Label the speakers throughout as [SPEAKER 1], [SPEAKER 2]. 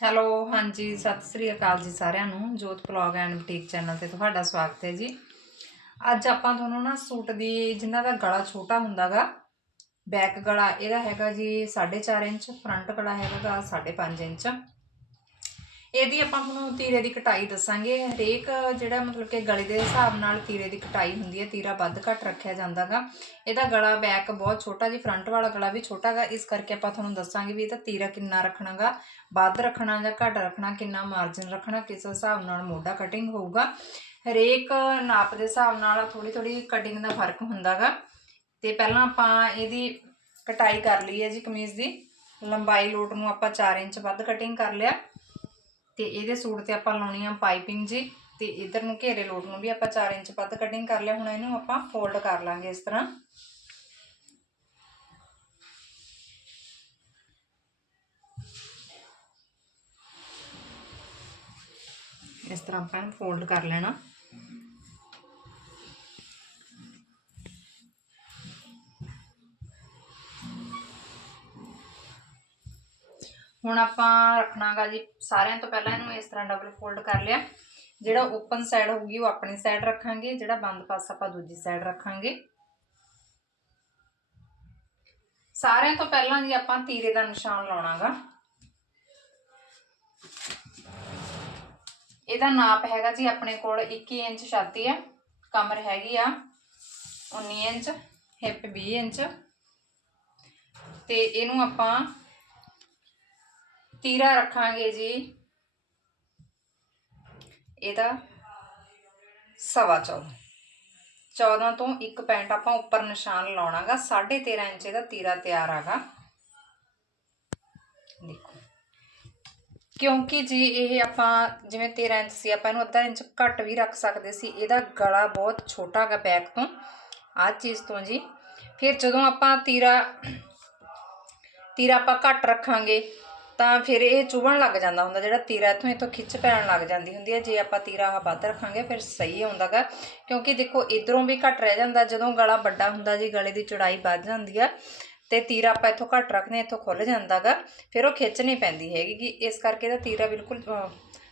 [SPEAKER 1] Hello, ਹਾਂਜੀ, ਸਤਿ ਸ੍ਰੀ ਅਕਾਲ ਜੀ ਸਾਰਿਆਂ ਨੂੰ, ਜੋਤ ਬਲੌਗ ਐਂਡ ਬੁਟੀਕ ਚੈਨਲ ਤੇ ਤੁਹਾਡਾ ਸਵਾਗਤ ਹੈ ਜੀ। ਅੱਜ ਆਪਾਂ ਤੁਹਾਨੂੰ ਨਾ ਸੂਟ ਦੀ, ਜਿਨ੍ਹਾਂ ਦਾ ਗਲਾ ਛੋਟਾ ਹੁੰਦਾਗਾ ਬੈਕ ਗਲਾ, ਇਹਦਾ ਹੈਗਾ ਜੀ 4.5 ਇੰਚ ਫਰੰਟ ਗਲਾ ਹੈਗਾ 5.5 ਇੰਚ। ਇਹਦੀ ਆਪਾਂ ਤੁਹਾਨੂੰ ਤੀਰੇ ਦੀ ਕਟਾਈ ਦੱਸਾਂਗੇ। ਹਰੇਕ ਜਿਹੜਾ ਮਤਲਬ ਕਿ ਗਲੇ ਦੇ ਹਿਸਾਬ ਨਾਲ ਤੀਰੇ ਦੀ ਕਟਾਈ ਹੁੰਦੀ ਹੈ, ਤੀਰਾ ਵੱਧ ਘੱਟ ਰੱਖਿਆ ਜਾਂਦਾਗਾ ਇਹਦਾ ਗਲਾ ਬੈਕ ਬਹੁਤ ਛੋਟਾ ਜੀ ਫਰੰਟ ਵਾਲਾ ਗਲਾ ਵੀ ਛੋਟਾਗਾ ਇਸ ਕਰਕੇ ਆਪਾਂ ਤੁਹਾਨੂੰ ਦੱਸਾਂਗੇ ਵੀ ਇਹਦਾ ਤੀਰਾ ਕਿੰਨਾ ਰੱਖਣਾਗਾ ਵੱਧ ਰੱਖਣਾ ਜਾਂ ਘੱਟ ਰੱਖਣਾ, ਕਿੰਨਾ ਮਾਰਜਨ ਰੱਖਣਾ, ਕਿਸ ਹਿਸਾਬ ਨਾਲ ਮੋਢਾ ਕਟਿੰਗ ਹੋਊਗਾ। ਹਰੇਕ ਨਾਪ ਦੇ ਹਿਸਾਬ ਨਾਲ ਥੋੜੀ ਥੋੜੀ ਕਟਿੰਗ ਦਾ ਫ਼ਰਕ ਹੁੰਦਾਗਾ ਤੇ ਪਹਿਲਾਂ ਆਪਾਂ ਇਹਦੀ ਕਟਾਈ ਕਰ ਲਈ ਹੈ ਜੀ ਕਮੀਜ਼ ਦੀ। ਲੰਬਾਈ ਲੋਟ ਨੂੰ ਆਪਾਂ 4 ਇੰਚ ਵੱਧ ਕਟਿੰਗ ਕਰ ਲਿਆ। ਤੇ ਇਹਦੇ ਸੂਟ ਤੇ ਆਪਾਂ ਲਾਉਣੀ ਆ ਪਾਈਪਿੰਗ ਜੀ, ਤੇ ਇਧਰ ਨੂੰ ਘੇਰੇ ਲੋਟ ਨੂੰ ਵੀ ਆਪਾਂ 4 ਇੰਚ ਵੱਧ ਕਟਿੰਗ ਕਰ ਲਿਆ, ਹੁਣ ਇਹਨੂੰ ਆਪਾਂ ਫੋਲਡ ਕਰ ਲਾਂਗੇ ਇਸ ਤਰ੍ਹਾਂ। ਇਸ ਤਰ੍ਹਾਂ ਆਪਾਂ ਇਹਨੂੰ ਫੋਲਡ ਕਰ ਲੈਣਾ। ਹੁਣ ਆਪਾਂ ਰੱਖਣਾਗਾ ਜੀ, ਸਾਰਿਆਂ ਤੋਂ ਪਹਿਲਾਂ ਇਹਨੂੰ ਇਸ ਤਰ੍ਹਾਂ ਡਬਲ ਫੋਲਡ ਕਰ ਲਿਆ। ਜਿਹੜਾ ਓਪਨ ਸਾਈਡ ਹੋਊਗੀ, ਉਹ ਆਪਣੀ ਸਾਈਡ ਰੱਖਾਂਗੇ। ਜਿਹੜਾ ਬੰਦ ਪਾਸਾ, ਆਪਾਂ ਦੂਜੀ ਸਾਈਡ ਰੱਖਾਂਗੇ। ਸਾਰਿਆਂ ਤੋਂ ਪਹਿਲਾਂ ਜੀ ਆਪਾਂ ਤੀਰੇ ਦਾ ਨਿਸ਼ਾਨ ਲਾਉਣਾਗਾ। ਇਹਦਾ ਨਾਪ ਹੈਗਾ ਜੀ, ਆਪਣੇ ਕੋਲ 21 ਇੰਚ ਛਾਤੀ ਆ, ਕਮਰ ਹੈਗੀ ਆ 19 ਇੰਚ ਹਿੱਪ 20 ਇੰਚ। ਤੇ ਇਹਨੂੰ ਆਪਾਂ ਤੀਰਾ ਰੱਖਾਂਗੇ ਜੀ ਇਹਦਾ ਸਵਾ 14 14 ਤੋਂ ਇੱਕ ਪੈਂਟ ਆਪਾਂ ਉੱਪਰ ਨਿਸ਼ਾਨ ਲਾਉਣਾਗਾ 13.5 ਇੰਚ ਦਾ ਤੀਰਾ ਤਿਆਰ ਆਗਾ ਦੇਖੋ ਕਿਉਂਕਿ ਜੀ ਇਹ ਆਪਾਂ ਜਿਵੇਂ 13 ਇੰਚ ਸੀ ਆਪਾਂ ਇਹਨੂੰ ਅੱਧਾ ਇੰਚ ਘੱਟ ਵੀ ਰੱਖ ਸਕਦੇ ਸੀ ਇਹਦਾ ਗਲਾ ਬਹੁਤ ਛੋਟਾ ਹੈਗਾ ਬੈਕ ਤੋਂ ਆਹ ਚੀਜ਼ ਤੋਂ ਜੀ ਫਿਰ ਜਦੋਂ ਆਪਾਂ ਤੀਰਾ ਤੀਰਾ ਆਪਾਂ ਘੱਟ ਰੱਖਾਂਗੇ ਤਾਂ ਫਿਰ ਇਹ ਚੁਭਣ ਲੱਗ ਜਾਂਦਾ ਹੁੰਦਾ, ਜਿਹੜਾ ਤੀਰਾ ਇੱਥੋਂ ਇੱਥੋਂ ਖਿੱਚ ਪੈਣ ਲੱਗ ਜਾਂਦੀ ਹੁੰਦੀ ਹੈ। ਜੇ ਆਪਾਂ ਤੀਰਾ ਆਹ ਵੱਧ ਰੱਖਾਂਗੇ, ਫਿਰ ਸਹੀ ਹੁੰਦਾਗਾ ਕਿਉਂਕਿ ਦੇਖੋ, ਇਧਰੋਂ ਵੀ ਘੱਟ ਰਹਿ ਜਾਂਦਾ, ਜਦੋਂ ਗਲਾ ਵੱਡਾ ਹੁੰਦਾ ਜੀ, ਗਲੇ ਦੀ ਚੌੜਾਈ ਵੱਧ ਜਾਂਦੀ ਆ, ਤੇ ਤੀਰਾ ਆਪਾਂ ਇੱਥੋਂ ਘੱਟ ਰੱਖਦੇ ਹਾਂ, ਇੱਥੋਂ ਖੁੱਲ ਜਾਂਦਾਗਾ। ਫਿਰ ਉਹ ਖਿੱਚ ਨਹੀਂ ਪੈਂਦੀ ਹੈਗੀ ਕਿ ਇਸ ਕਰਕੇ ਇਹਦਾ ਤੀਰਾ ਬਿਲਕੁਲ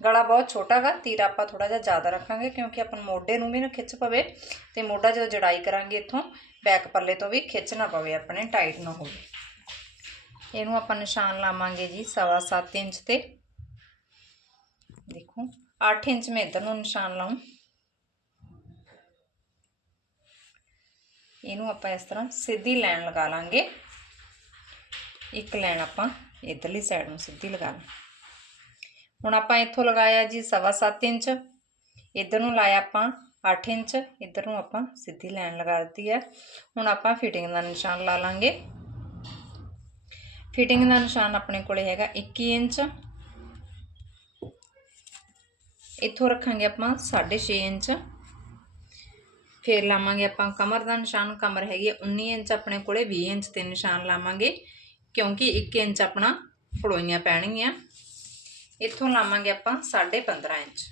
[SPEAKER 1] ਗਲਾ ਬਹੁਤ ਛੋਟਾ ਗਾ ਤੀਰਾ ਆਪਾਂ ਥੋੜਾ ਜਿਹਾ ਜ਼ਿਆਦਾ ਰੱਖਾਂਗੇ, ਕਿਉਂਕਿ ਆਪਾਂ ਮੋਢੇ ਨੂੰ ਵੀ ਨਾ ਖਿੱਚ ਪਵੇ, ਤੇ ਮੋਢਾ ਜਦੋਂ ਜੜਾਈ ਕਰਾਂਗੇ ਇੱਥੋਂ, ਬੈਕ ਪਰਲੇ ਤੋਂ ਵੀ ਖਿੱਚ ਨਾ ਪਵੇ, ਆਪਣੇ ਟਾਈਟ ਨਾ ਹੋਵੇ। ਇਹਨੂੰ ਆਪਾਂ ਨਿਸ਼ਾਨ ਲਾਵਾਂਗੇ ਜੀ ਸਵਾ ਸੱਤ ਇੰਚ ਤੇ। ਦੇਖੋ 8 ਇੰਚ ਮੈਂ ਇਧਰ ਨੂੰ ਨਿਸ਼ਾਨ ਲਾਉਂ ਇਹਨੂੰ ਆਪਾਂ ਇਸ ਤਰ੍ਹਾਂ ਸਿੱਧੀ ਲਾਈਨ ਲਗਾ ਲਾਂਗੇ। ਇੱਕ ਲਾਈਨ ਆਪਾਂ ਇਧਰਲੀ ਸਾਈਡ ਨੂੰ ਸਿੱਧੀ ਲਗਾ ਲਾਂ ਹੁਣ ਆਪਾਂ ਇੱਥੋਂ ਲਗਾਇਆ ਜੀ ਸਵਾ ਸੱਤ ਇੰਚ। ਇਧਰ ਨੂੰ ਲਾਇਆ ਆਪਾਂ 8 ਇੰਚ। ਇਧਰ ਨੂੰ ਆਪਾਂ ਸਿੱਧੀ ਲਾਈਨ ਲਗਾ ਦਿੱਤੀ ਹੈ। ਹੁਣ ਆਪਾਂ ਫਿਟਿੰਗ ਦਾ ਨਿਸ਼ਾਨ ਲਾ ਲਾਂਗੇ। ਫਿਟਿੰਗ ਦਾ ਨਿਸ਼ਾਨ ਆਪਣੇ ਕੋਲੇ ਹੈਗਾ 21 ਇੰਚ। ਇੱਥੋਂ ਰੱਖਾਂਗੇ ਆਪਾਂ 6.5 ਇੰਚ। ਫੇਰ ਲਾਵਾਂਗੇ ਆਪਾਂ ਕਮਰ ਦਾ ਨਿਸ਼ਾਨ, ਕਮਰ ਹੈਗੀ ਹੈ 19 ਇੰਚ ਆਪਣੇ ਕੋਲੇ 20 ਇੰਚ ਤੇ ਨਿਸ਼ਾਨ ਲਾਵਾਂਗੇ ਕਿਉਂਕਿ 1 ਇੰਚ ਆਪਣਾ ਫੜੋਈਆਂ ਪੈਣਗੀਆਂ। ਇੱਥੋਂ ਲਾਵਾਂਗੇ ਆਪਾਂ 15.5 ਇੰਚ।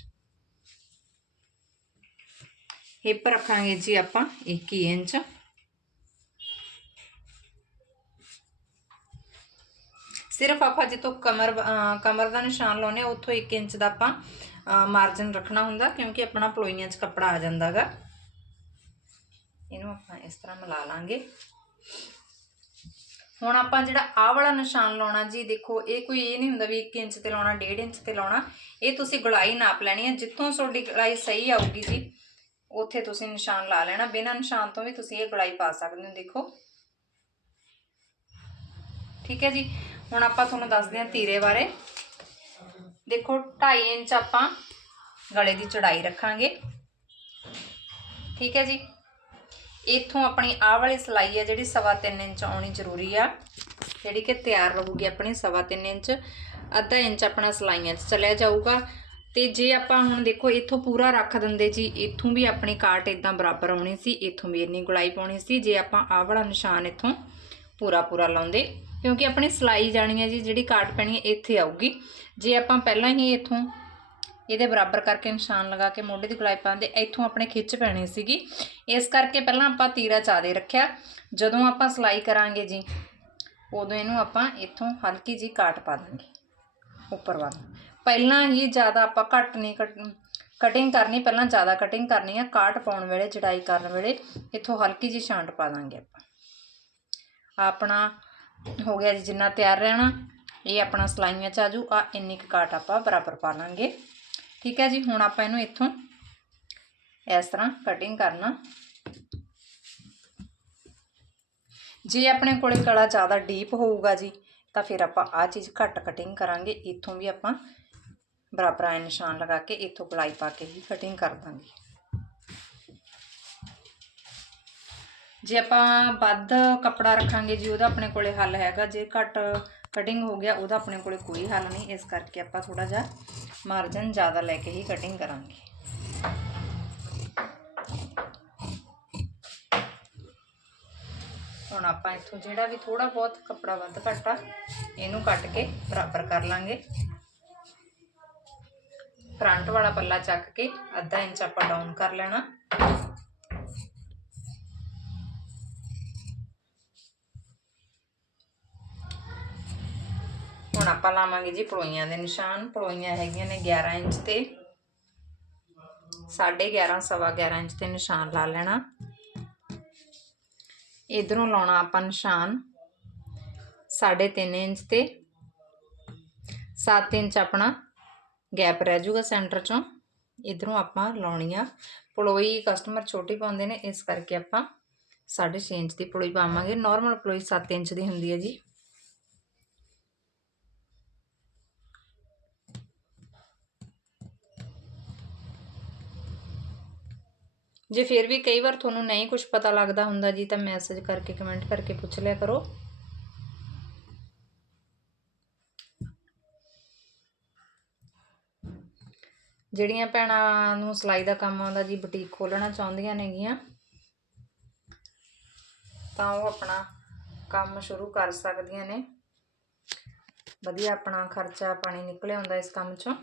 [SPEAKER 1] ਹਿੱਪ ਰੱਖਾਂਗੇ ਜੀ ਆਪਾਂ 21 ਇੰਚ। ਸਿਰਫ ਆਪਾਂ ਜਿੱਥੋਂ ਕਮਰ ਕਮਰ ਦਾ ਨਿਸ਼ਾਨ ਲਾਉਨੇ ਉੱਥੋਂ 1 ਇੰਚ ਦਾ ਆਪਾਂ ਮਾਰਜਨ ਰੱਖਣਾ ਹੁੰਦਾ, ਕਿਉਂਕਿ ਆਪਣਾ ਪਲੋਈਆਂ 'ਚ ਕੱਪੜਾ ਆ ਜਾਂਦਾਗਾ ਇਹਨੂੰ ਆਪਾਂ ਇਸ ਤਰ੍ਹਾਂ ਮਿਲਾ ਲਾਂਗੇ। ਹੁਣ ਆਪਾਂ ਜਿਹੜਾ ਆਹ ਵਾਲਾ ਨਿਸ਼ਾਨ ਲਾਉਣਾ ਜੀ, ਦੇਖੋ, ਇਹ ਕੋਈ ਇਹ ਨਹੀਂ ਹੁੰਦਾ ਵੀ 1 ਇੰਚ ਤੇ ਲਾਉਣਾ 1.5 ਇੰਚ ਤੇ ਲਾਉਣਾ। ਇਹ ਤੁਸੀਂ ਗੁਲਾਈ ਨਾਪ ਲੈਣੀ ਹੈ, ਜਿੱਥੋਂ ਤੁਹਾਡੀ ਗੁਲਾਈ ਸਹੀ ਆਊਗੀ ਜੀ, ਉੱਥੇ ਤੁਸੀਂ ਨਿਸ਼ਾਨ ਲਾ ਲੈਣਾ। ਬਿਨਾਂ ਨਿਸ਼ਾਨ ਤੋਂ ਵੀ ਤੁਸੀਂ ਇਹ ਗੁਲਾਈ ਪਾ ਸਕਦੇ ਹੋ, ਦੇਖੋ। ਠੀਕ ਹੈ ਜੀ। ਹੁਣ ਆਪਾਂ ਤੁਹਾਨੂੰ ਦੱਸਦੇ ਹਾਂ ਤੀਰੇ ਬਾਰੇ। ਦੇਖੋ 2.5 ਇੰਚ ਆਪਾਂ ਗਲੇ ਦੀ ਚੌੜਾਈ ਰੱਖਾਂਗੇ। ਠੀਕ ਹੈ ਜੀ? ਇੱਥੋਂ ਆਪਣੀ ਆਹ ਵਾਲੀ ਸਲਾਈ ਹੈ ਜਿਹੜੀ ਸਵਾ ਤਿੰਨ ਇੰਚ ਆਉਣੀ ਜ਼ਰੂਰੀ ਆ। ਜਿਹੜੀ ਕਿ ਤਿਆਰ ਰਹੂਗੀ ਆਪਣੀ ਸਵਾ ਤਿੰਨ ਇੰਚ। ਅੱਧਾ ਇੰਚ ਆਪਣਾ ਸਲਾਈਆਂ 'ਚ ਚਲਿਆ ਜਾਊਗਾ। ਤੇ ਜੇ ਆਪਾਂ ਹੁਣ ਦੇਖੋ, ਇੱਥੋਂ ਪੂਰਾ ਰੱਖ ਦਿੰਦੇ ਜੀ, ਇੱਥੋਂ ਵੀ ਆਪਣੀ ਕਾਟ ਇਦਾਂ ਬਰਾਬਰ ਆਉਣੀ ਸੀ, ਇੱਥੋਂ ਵੀ ਇੰਨੀ ਗੁਲਾਈ ਪਾਉਣੀ ਸੀ। ਜੇ ਆਪਾਂ ਆਹ ਵਾਲਾ ਨਿਸ਼ਾਨ ਇੱਥੋਂ ਪੂਰਾ ਪੂਰਾ ਲਾਉਂਦੇ ਕਿਉਂਕਿ ਆਪਣੀ ਸਲਾਈ ਜਾਣੀ ਹੈ ਜੀ, ਜਿਹੜੀ ਕਾਟ ਪੈਣੀ ਹੈ, ਇੱਥੇ ਆਊਗੀ। ਜੇ ਆਪਾਂ ਪਹਿਲਾਂ ਹੀ ਇੱਥੋਂ ਇਹਦੇ ਬਰਾਬਰ ਕਰਕੇ ਨਿਸ਼ਾਨ ਲਗਾ ਕੇ ਮੋਢੇ ਦੀ ਗੁਲਾਈ ਪਾਉਂਦੇ, ਇੱਥੋਂ ਆਪਣੇ ਖਿੱਚ ਪੈਣੀ ਸੀਗੀ। ਇਸ ਕਰਕੇ ਪਹਿਲਾਂ ਆਪਾਂ ਤੀਰਾ ਚਾਦੇ ਰੱਖਿਆ। ਜਦੋਂ ਆਪਾਂ ਸਲਾਈ ਕਰਾਂਗੇ ਜੀ, ਉਦੋਂ ਇਹਨੂੰ ਆਪਾਂ ਇੱਥੋਂ ਹਲਕੀ ਜੀ ਕਾਟ ਪਾ ਦਾਂਗੇ, ਉੱਪਰ ਵੱਲ। ਪਹਿਲਾਂ ਹੀ ਜ਼ਿਆਦਾ ਆਪਾਂ ਘੱਟ ਨਹੀਂ ਕਟਿੰਗ ਕਰਨੀ, ਪਹਿਲਾਂ ਜ਼ਿਆਦਾ ਕਟਿੰਗ ਕਰਨੀ ਆ, ਕਾਟ ਪਾਉਣ ਵੇਲੇ, ਜੜਾਈ ਕਰਨ ਵੇਲੇ, ਇੱਥੋਂ ਹਲਕੀ ਜਿਹੀ ਛਾਂਟ ਪਾ ਦਾਂਗੇ ਆਪਾਂ। ਆਪਣਾ ਹੋ ਗਿਆ ਜੀ ਜਿੰਨਾ ਤਿਆਰ ਰਹਿਣਾ, ਇਹ ਆਪਣਾ ਸਲਾਈਆਂ ਚ ਆਜੂ ਆ ਇੰਨੀ ਕੁ ਕਾਟ ਆਪਾਂ ਬਰਾਬਰ ਪਾ ਲਾਂਗੇ। ਠੀਕ ਹੈ ਜੀ, ਹੁਣ ਆਪਾਂ ਇਹਨੂੰ ਇੱਥੋਂ ਇਸ ਤਰ੍ਹਾਂ ਕਟਿੰਗ ਕਰਨਾ। ਜੇ ਆਪਣੇ ਕੋਲੇ ਗਲਾ ਜ਼ਿਆਦਾ ਡੀਪ ਹੋਊਗਾ ਜੀ, ਤਾਂ ਫਿਰ ਆਪਾਂ ਆ ਚੀਜ਼ ਘੱਟ ਕਟਿੰਗ ਕਰਾਂਗੇ। ਇੱਥੋਂ ਵੀ ਆਪਾਂ ਬਰਾਬਰ ਆਏ ਨਿਸ਼ਾਨ ਲਗਾ ਕੇ ਇੱਥੋਂ ਗਲਾਈ ਪਾ ਕੇ ਹੀ ਕਟਿੰਗ ਕਰ ਦਾਂਗੇ। ਜੇ ਆਪਾਂ ਵੱਧ ਕੱਪੜਾ ਰੱਖਾਂਗੇ ਜੀ, ਉਹਦਾ ਆਪਣੇ ਕੋਲੇ ਹੱਲ ਹੈਗਾ। ਜੇ ਘੱਟ ਕਟਿੰਗ ਹੋ ਗਿਆ, ਉਹਦਾ ਆਪਣੇ ਕੋਲੇ ਕੋਈ ਹੱਲ ਨਹੀਂ। ਇਸ ਕਰਕੇ ਆਪਾਂ ਥੋੜਾ ਜਿਹਾ ਮਾਰਜਨ ਜ਼ਿਆਦਾ ਲੈ ਕੇ ਹੀ ਕਟਿੰਗ ਕਰਾਂਗੇ। ਹੁਣ ਆਪਾਂ ਇੱਥੋਂ ਜਿਹੜਾ ਵੀ ਥੋੜਾ ਬਹੁਤ ਕੱਪੜਾ ਵੱਧ ਘੱਟਾ ਇਹਨੂੰ ਕੱਟ ਕੇ ਬਰਾਬਰ ਕਰ ਲਾਂਗੇ। ਫਰੰਟ ਵਾਲਾ ਪੱਲਾ ਚੱਕ ਕੇ ਅੱਧਾ ਇੰਚ ਆਪਾਂ ਡਾਊਨ ਕਰ ਲੈਣਾ ਹੁਣ ਆਪਾਂ ਲਾਵਾਂਗੇ ਜੀ ਪਲੋਈਆਂ ਦੇ ਨਿਸ਼ਾਨ। ਪਲੋਈਆਂ ਹੈਗੀਆਂ ਨੇ 11 ਇੰਚ ਤੇ। 11.5 ਸਵਾ 11 ਇੰਚ ਤੇ ਨਿਸ਼ਾਨ ਲਾ ਲੈਣਾ। ਇਧਰੋਂ ਲਾਉਣਾ ਆਪਾਂ ਨਿਸ਼ਾਨ। 3.5 ਇੰਚ ਤੇ। 7 ਇੰਚ ਆਪਣਾ ਗੈਪ ਰਹਿ ਜਾਊਗਾ ਸੈਂਟਰ ਚੋਂ। ਇਧਰੋਂ ਆਪਾਂ ਲਾਉਣੀ ਆ ਪਲੋਈ ਕਸਟਮਰ ਛੋਟੀ ਪਾਉਂਦੇ ਨੇ, ਇਸ ਕਰਕੇ ਆਪਾਂ 6.5 ਇੰਚ ਦੀ ਪਲੋਈ ਪਾਵਾਂਗੇ। ਨਾਰਮਲ ਪਲੋਈ 7 ਇੰਚ ਦੀ ਹੁੰਦੀ ਹੈ ਜੀ। ਜੇ ਫਿਰ ਵੀ ਕਈ ਵਾਰ ਤੁਹਾਨੂੰ ਨਹੀਂ ਕੁਝ ਪਤਾ ਲੱਗਦਾ ਹੁੰਦਾ ਜੀ, ਤਾਂ ਮੈਸੇਜ ਕਰਕੇ ਕਮੈਂਟ ਕਰਕੇ ਪੁੱਛ ਲਿਆ ਕਰੋ। ਜਿਹੜੀਆਂ ਭੈਣਾਂ ਨੂੰ ਸਿਲਾਈ ਦਾ ਕੰਮ ਆਉਂਦਾ ਜੀ ਬੁਟੀਕ ਖੋਲਣਾ ਚਾਹੁੰਦੀਆਂ ਨੇਗੀਆਂ, ਤਾਂ ਉਹ ਆਪਣਾ ਕੰਮ ਸ਼ੁਰੂ ਕਰ ਸਕਦੀਆਂ ਨੇ। ਵਧੀਆ ਆਪਣਾ ਖਰਚਾ, ਪਾਣੀ ਨਿਕਲਿਆ ਹੁੰਦਾ ਇਸ ਕੰਮ 'ਚੋਂ।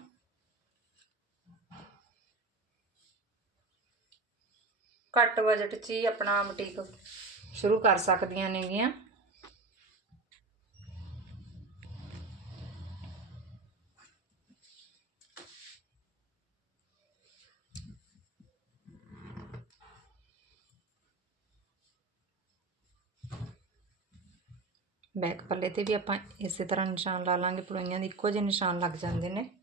[SPEAKER 1] ਘੱਟ ਬਜਟ 'ਚ ਹੀ ਆਪਣਾ ਬੁਟੀਕ ਸ਼ੁਰੂ ਕਰ ਸਕਦੀਆਂ ਨੇਗੀਆਂ। ਬੈਕ ਪੱਲੇ ਤੇ ਵੀ ਆਪਾਂ ਇਸੇ ਤਰ੍ਹਾਂ ਨਿਸ਼ਾਨ ਲਾ ਲਾਂਗੇ ਪਲੋਈਆਂ ਦੇ ਇੱਕੋ ਜਿਹੇ ਨਿਸ਼ਾਨ ਲੱਗ ਜਾਂਦੇ ਨੇ।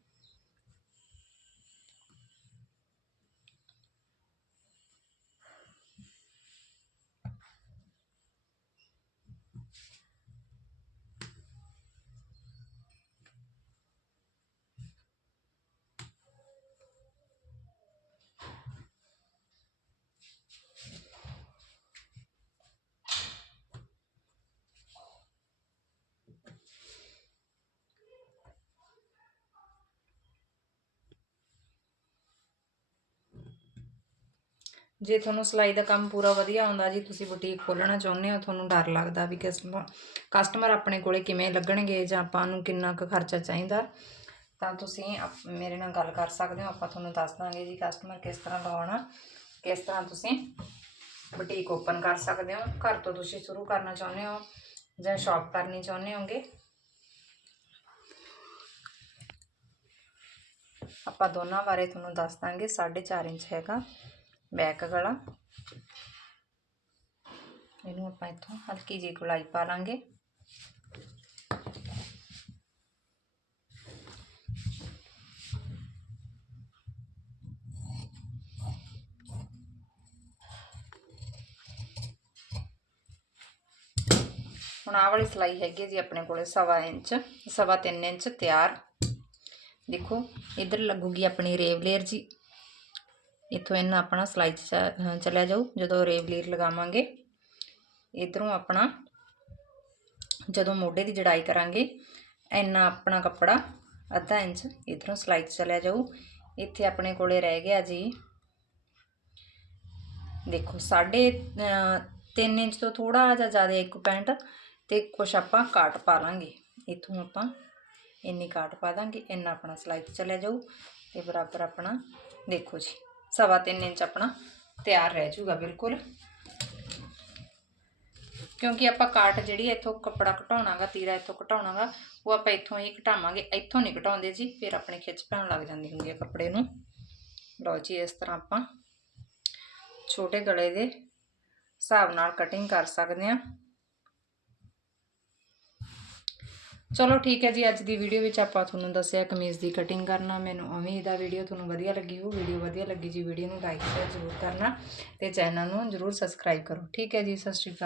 [SPEAKER 1] ਜੇ ਤੁਹਾਨੂੰ ਸਿਲਾਈ ਦਾ ਕੰਮ ਪੂਰਾ ਵਧੀਆ ਆਉਂਦਾ ਜੀ, ਤੁਸੀਂ ਬੁਟੀਕ ਖੋਲ੍ਹਣਾ ਚਾਹੁੰਦੇ ਹੋ, ਤੁਹਾਨੂੰ ਡਰ ਲੱਗਦਾ ਵੀ ਕਸਟਮਰ ਕਸਟਮਰ ਆਪਣੇ ਕੋਲੇ ਕਿਵੇਂ ਲੱਗਣਗੇ ਜਾਂ ਆਪਾਂ ਨੂੰ ਕਿੰਨਾ ਕੁ ਖਰਚਾ ਚਾਹੀਦਾ, ਤਾਂ ਤੁਸੀਂ ਆਪ- ਮੇਰੇ ਨਾਲ ਗੱਲ ਕਰ ਸਕਦੇ ਹੋ, ਆਪਾਂ ਤੁਹਾਨੂੰ ਦੱਸ ਦਾਂਗੇ ਜੀ ਕਸਟਮਰ ਕਿਸ ਤਰ੍ਹਾਂ ਲਵਾਉਣਾ ਕਿਸ ਤਰ੍ਹਾਂ ਤੁਸੀਂ ਬੁਟੀਕ ਓਪਨ ਕਰ ਸਕਦੇ ਹੋ, ਘਰ ਤੋਂ ਤੁਸੀਂ ਸ਼ੁਰੂ ਕਰਨਾ ਚਾਹੁੰਦੇ ਹੋ ਜਾਂ ਸ਼ਾਪ ਕਰਨੀ ਚਾਹੁੰਦੇ ਹੋਗੇ। ਆਪਾਂ ਦੋਨਾਂ ਬਾਰੇ ਤੁਹਾਨੂੰ ਦੱਸ ਦਾਂਗੇ 4.5 ਇੰਚ ਹੈਗਾ। ਬੈਕ ਗਲਾ ਇਹਨੂੰ ਆਪਾਂ ਇੱਥੋਂ ਹਲਕੀ ਜਿਹੀ ਗੁਲਾਈ ਪਾ ਲਾਂਗੇ ਹੁਣ ਆਹ ਵਾਲੀ ਸਲਾਈ ਹੈਗੀ ਹੈ ਜੀ ਆਪਣੇ ਕੋਲੇ ਸਵਾ ਇੰਚ ਸਵਾ 3 ਇੰਚ ਤਿਆਰ ਦੇਖੋ ਇਧਰ ਲੱਗੂਗੀ ਆਪਣੀ ਰੇਵ ਲੇਅਰ ਜੀ ਇੱਥੋਂ ਇਹਨਾਂ ਆਪਣਾ ਸਲਾਈ ਚ- ਚਲਿਆ ਜਾਊ, ਜਦੋਂ ਰੇਵ ਲੇਅਰ ਲਗਾਵਾਂਗੇ। ਇਧਰੋਂ ਆਪਣਾ ਜਦੋਂ ਮੋਢੇ ਦੀ ਜੜਾਈ ਕਰਾਂਗੇ ਇੰਨਾ ਆਪਣਾ ਕੱਪੜਾ ਅੱਧਾ ਇੰਚ ਇਧਰੋਂ ਸਲਾਈ 'ਚ ਚਲਿਆ ਜਾਊ। ਇੱਥੇ ਆਪਣੇ ਕੋਲੇ ਰਹਿ ਗਿਆ ਜੀ। ਦੇਖੋ, ਸਾਢੇ 3 ਇੰਚ ਤੋਂ ਥੋੜਾ ਜਿਹਾ ਜ਼ਿਆਦਾ ਇੱਕ ਪੈਂਟ ਤੇ ਕੁਛ ਆਪਾਂ ਕਾਟ ਪਾ ਲਾਂਗੇ। ਇੱਥੋਂ ਆਪਾਂ ਇੰਨੀ ਕਾਟ ਪਾ ਦਾਂਗੇ ਇੰਨਾ ਆਪਣਾ ਸਲਾਈ 'ਚ ਚਲਿਆ ਜਾਊ ਤੇ ਬਰਾਬਰ ਆਪਣਾ ਦੇਖੋ ਜੀ। ਸਵਾ 3 ਇੰਚ ਆਪਣਾ ਤਿਆਰ ਰਹਿ ਜਾਊਗਾ ਬਿਲਕੁਲ। ਕਿਉਂਕਿ ਆਪਾਂ ਕਾਟ ਜਿਹੜੀ ਇੱਥੋਂ ਕੱਪੜਾ ਘਟਾਉਣਾਗਾ, ਤੀਰਾ ਇੱਥੋਂ ਘਟਾਉਣਾਗਾ, ਉਹ ਆਪਾਂ ਇੱਥੋਂ ਹੀ ਘਟਾਵਾਂਗੇ, ਇੱਥੋਂ ਨਹੀਂ ਘਟਾਉਂਦੇ ਜੀ, ਫਿਰ ਆਪਣੇ ਖਿੱਚ ਪੈਣ ਲੱਗ ਜਾਂਦੀ ਹੁੰਦੀ ਹੈ ਕੱਪੜੇ ਨੂੰ। ਲਓ ਜੀ, ਇਸ ਤਰ੍ਹਾਂ ਆਪਾਂ ਛੋਟੇ ਗਲੇ ਦੇ ਹਿਸਾਬ ਨਾਲ ਕਟਿੰਗ ਕਰ ਸਕਦੇ ਹਾਂ। ਚਲੋ ਠੀਕ ਹੈ ਜੀ, ਅੱਜ ਦੀ ਵੀਡੀਓ ਵਿੱਚ ਆਪਾਂ ਤੁਹਾਨੂੰ ਦੱਸਿਆ ਕਮੀਜ਼ ਦੀ ਕਟਿੰਗ ਕਰਨਾ। ਮੈਨੂੰ ਉਮੀਦ ਦਾ ਵੀਡੀਓ ਤੁਹਾਨੂੰ ਵਧੀਆ ਲੱਗੀ ਹੋ ਵੀਡੀਓ ਵਧੀਆ ਲੱਗੀ ਜੀ ਵੀਡੀਓ ਨੂੰ ਲਾਈਕ ਸ਼ੇਅਰ ਜ਼ਰੂਰ ਕਰਨਾ ਤੇ ਚੈਨਲ ਨੂੰ ਜ਼ਰੂਰ ਸਬਸਕ੍ਰਾਈਬ ਕਰੋ। ਠੀਕ ਹੈ ਜੀ, ਸਤਿ ਸ਼੍ਰੀ ਅਕਾਲ।